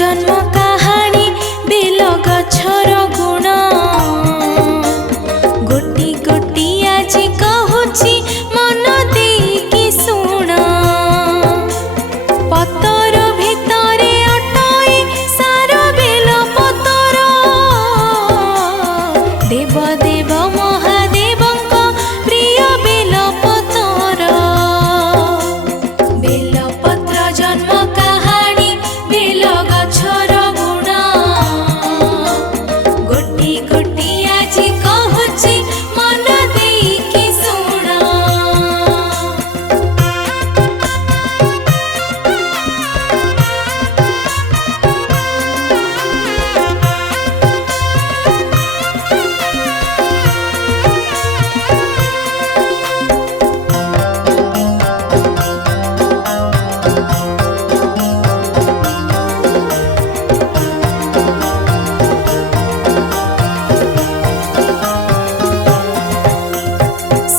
जन्म कहानी बेल गछर गुण गोटी गोटी आज कहूची मन देकी सुण पतर भितरे अटई सार बेल पतर देव देव महादेवंक प्रिय बेल पतर बेल पत्र जन्म कहानी बेल गछर गुण गोटी गोटी आज कहूची मन देकी सुण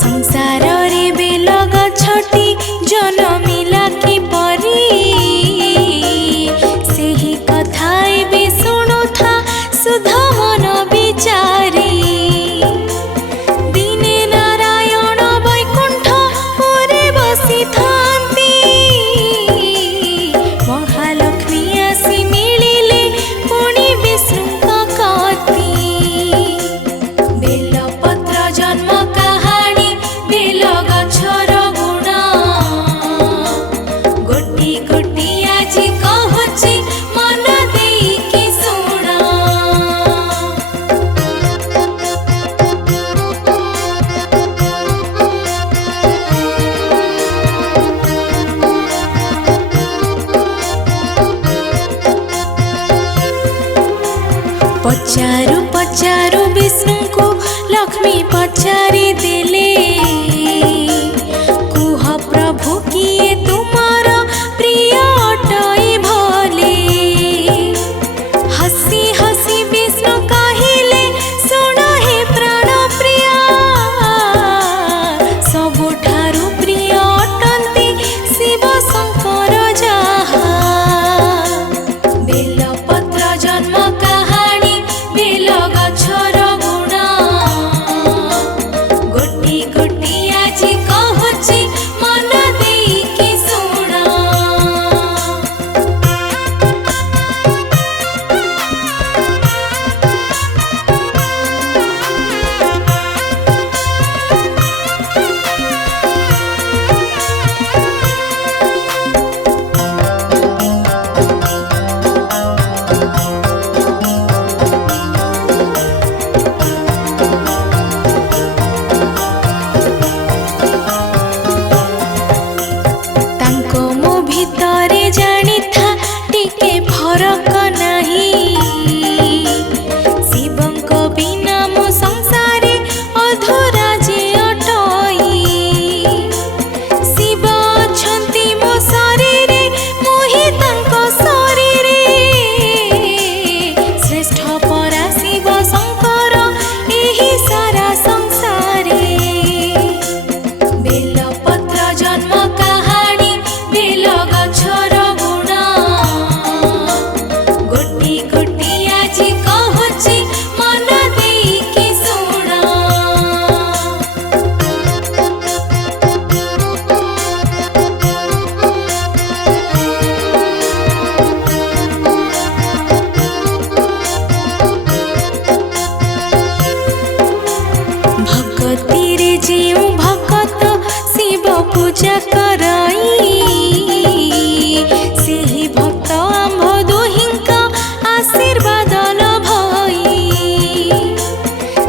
संसार रे बेल गछटी जनमिला कि परी सेही कथा एबे शुणुथा सुध मन विचारी दिने नारायण वैकुंठ पुरे बसी थांती महालक्ष्मी आसी मिलिले पुणी विष्णुक कथी बेल पत्र जन्म कहानी बेल गछर गुण गोटी गोटी आज कहूची मन देकी सुण पचारू पचारू विष्णु को लक्ष्मी पचारी देले कुह प्रभु किए तुमार प्रिय अटई भले हसी हसी विष्णु कहिले सुन हे प्राण प्रिय सबुठारु प्रिय अटंती शिव शंकर जाहा बेल पत्र जन्म कहानी बेल गछर गुण गोटी गोटी आज कहूची मन देकी सुण तांको मो भितरे जानी था टिके फरक नहीं शिवंक बिना मो संसारे अधूरा जे अटई शिव अछंती मो शरीरे मोहि तांको शरीरे श्रेष्ठ परा शिव शंकर एही सारा संसारे बेल पत्र जन्म कहानी बेल गछर गुण गोटी गोटी आज कहूची मन देकी सुण भक्ति रे जेउ भक्त शिव पूजा करई सेही भक्त आम्भ दुहिंक आशीर्वाद लभई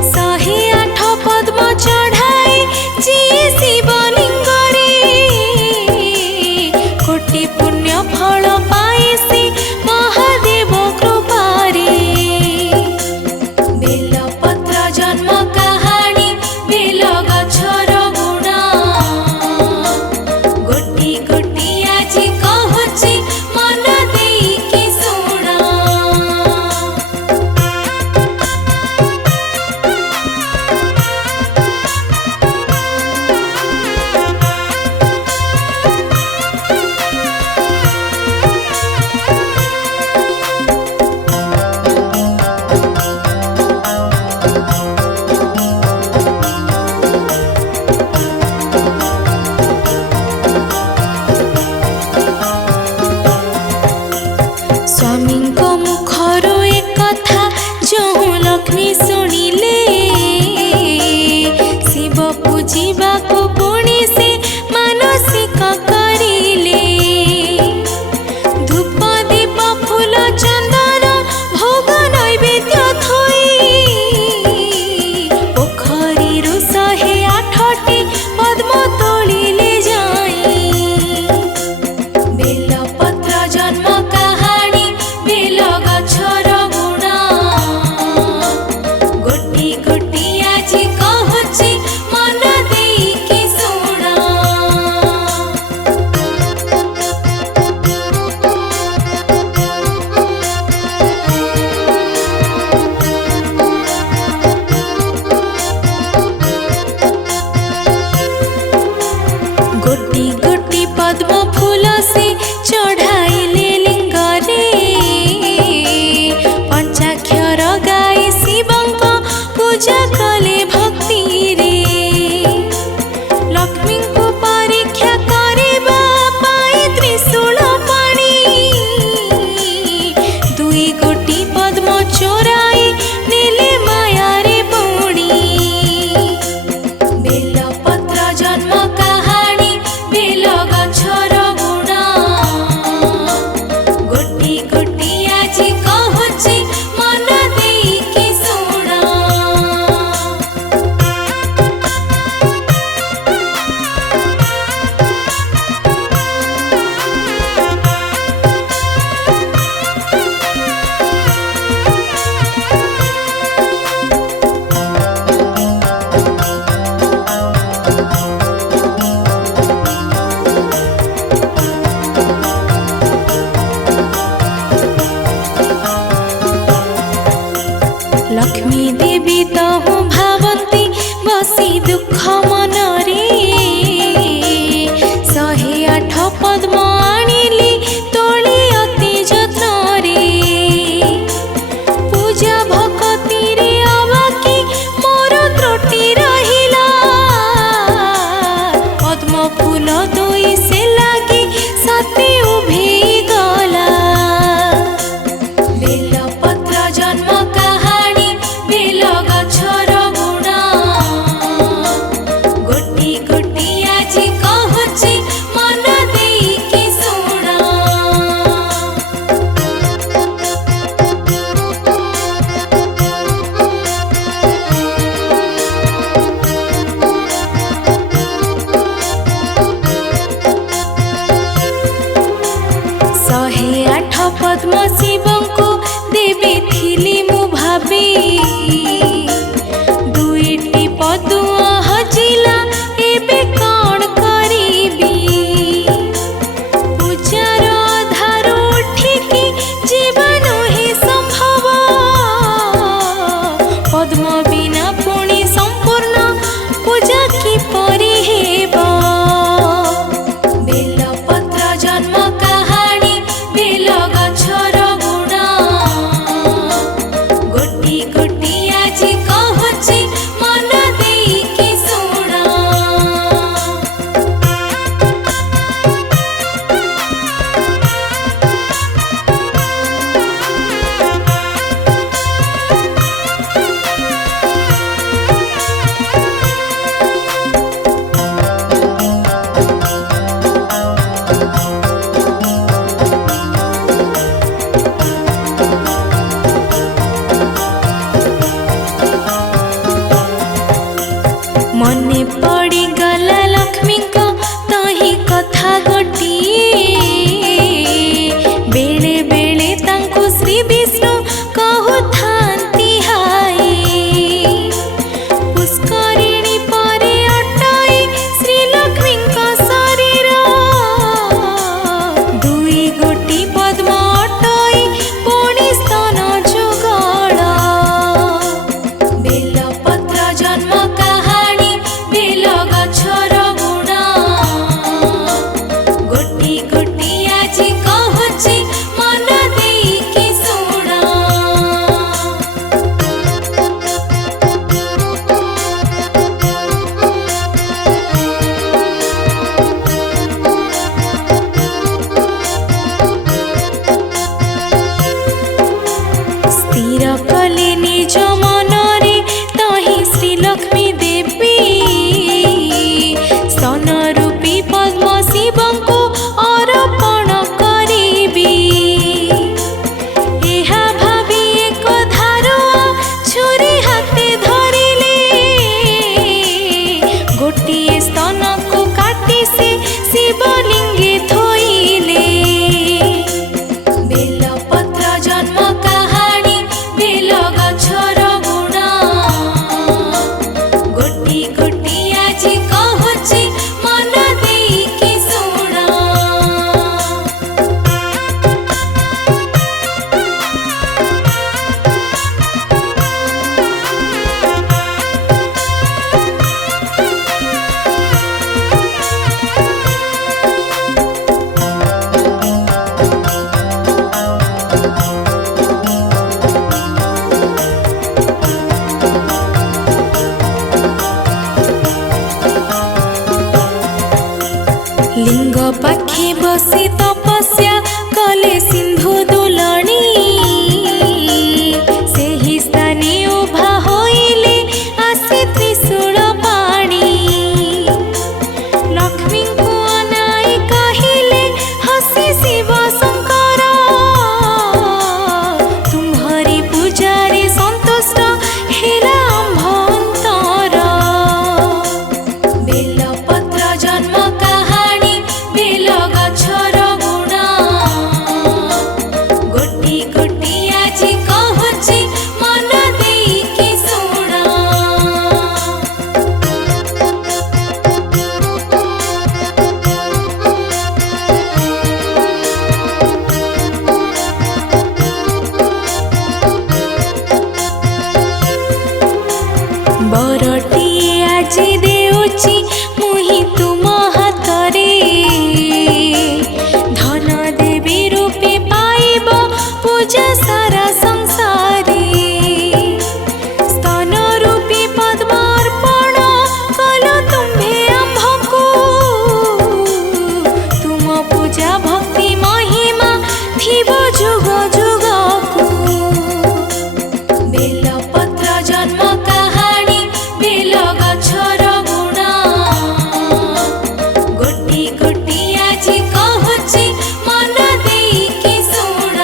108 पद्म चढ़ाई जिए शिवलिंग रे कोटि पुण्य फल पाए से महादेव कृपारे बेल पत्र जन्म कहानी बेल गछर गुण गोटी गोटी पद्म फूल से चढ़ाइले लिंगरे पंचाक्षर गाई शिवंक पूजा कले भक्ति रे लक्ष्मी को परीक्षा करबा पाई त्रिशूल पाणी दुई गोटी पद्म चोराई नेले माया रे बौणी बेल पत्र जन्म कहानी बेल गछर गुण गोटी गोटी आज कहूची मन देकी शुण लक्ष्मी देवी तहु भावंती बसी दुख मनरे 108 पद्म आनिली तोली अति जत्न रे पूजा भक्ति रे अबाकी मोर त्रुटि रहिला पद्म फूल दुई से लागी सती उभे गला बेल पत्र जन्म कहानी बेल गछर गुण गोटी गोटी आज कहूची मन देकी शुण लिंग पाखे बसी तपस्या कले सिंधु दुलणी सेहि स्थाने उभा होइले आसी त्रिशूल पाणी लक्ष्मी को अनाई कहिले हसी शिव शंकर तुम्हारी पूजारे संतुष्ट हेला अम्भंतर बेलपत्र जन्म कहानी बेल गछर गुण गोटी गोटी आजी कहूची मन देकी शुण बरटीए आजी देउची मुहि तुम हातरे धन देवी रूपे पाइब पूजा सारा संसारे स्तन रूपी पद्मार्पण कल तुम्भे आम्भको तुम पूजा भक्ति महिमा थिब जुग जुगको बेलपत्र जन्म कहानी बेल गछर गुण गोटी गोटी आजी कहूची मन देकी शुण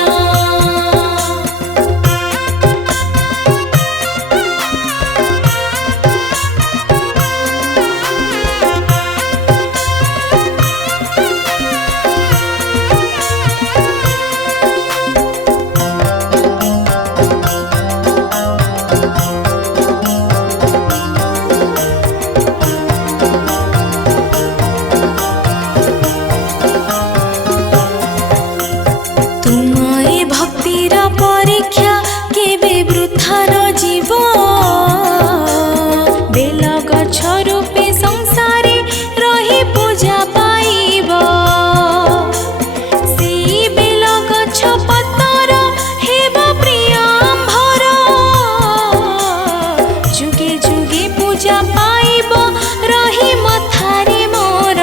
तुम ए भक्तिर परीक्षा केबे वृथा न जीव बेल गछ रूपे संसारे रही पूजा पाइब सेई बेल गछ पतर हेब प्रिय आम्भर जुगे जुगे पूजा पाइब रही मथारे मोर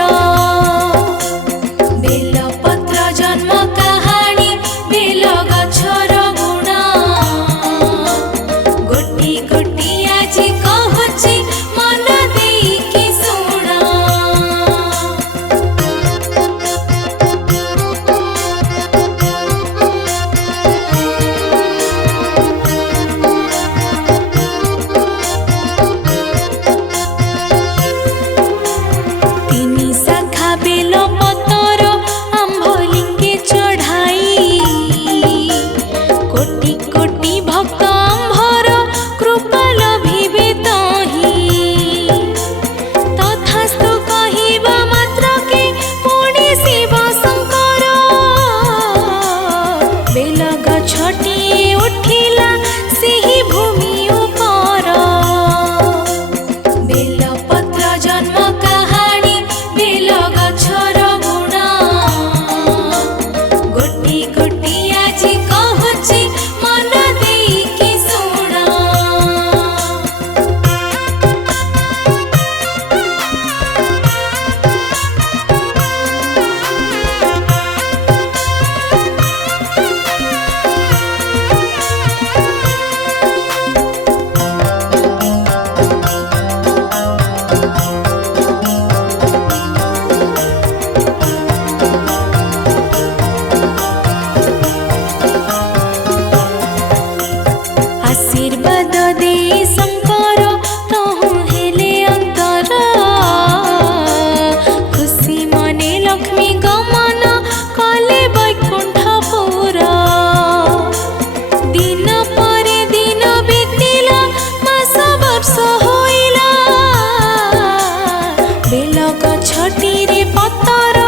बेलपत्र जन्म कहानी बेल गछर गुण गोटी गोटी आजी कहूची मन देकी शुण तिनी शाखा बेल पतर आम्भलिंगे चढ़ाई कोटि कोटि भक्त आम्भर कृपा लभिबे तहि तथास्तु कहिबा मात्रके पुଣି शिव शंकर बेल गछटिए उठिला सेहि भूमि उपर बेलपत्र जन्म कहानी बेल गछर गुण गोटी गोटी आजी कहूची मन देकी शुण आशीर्वाद दे शंकर तहु हेले अंतर खुशी मने लक्ष्मी गमन कले वैकुंठपुर दिन परे दिन बीतिला मास वर्ष होइला बेल गछटिरे पतर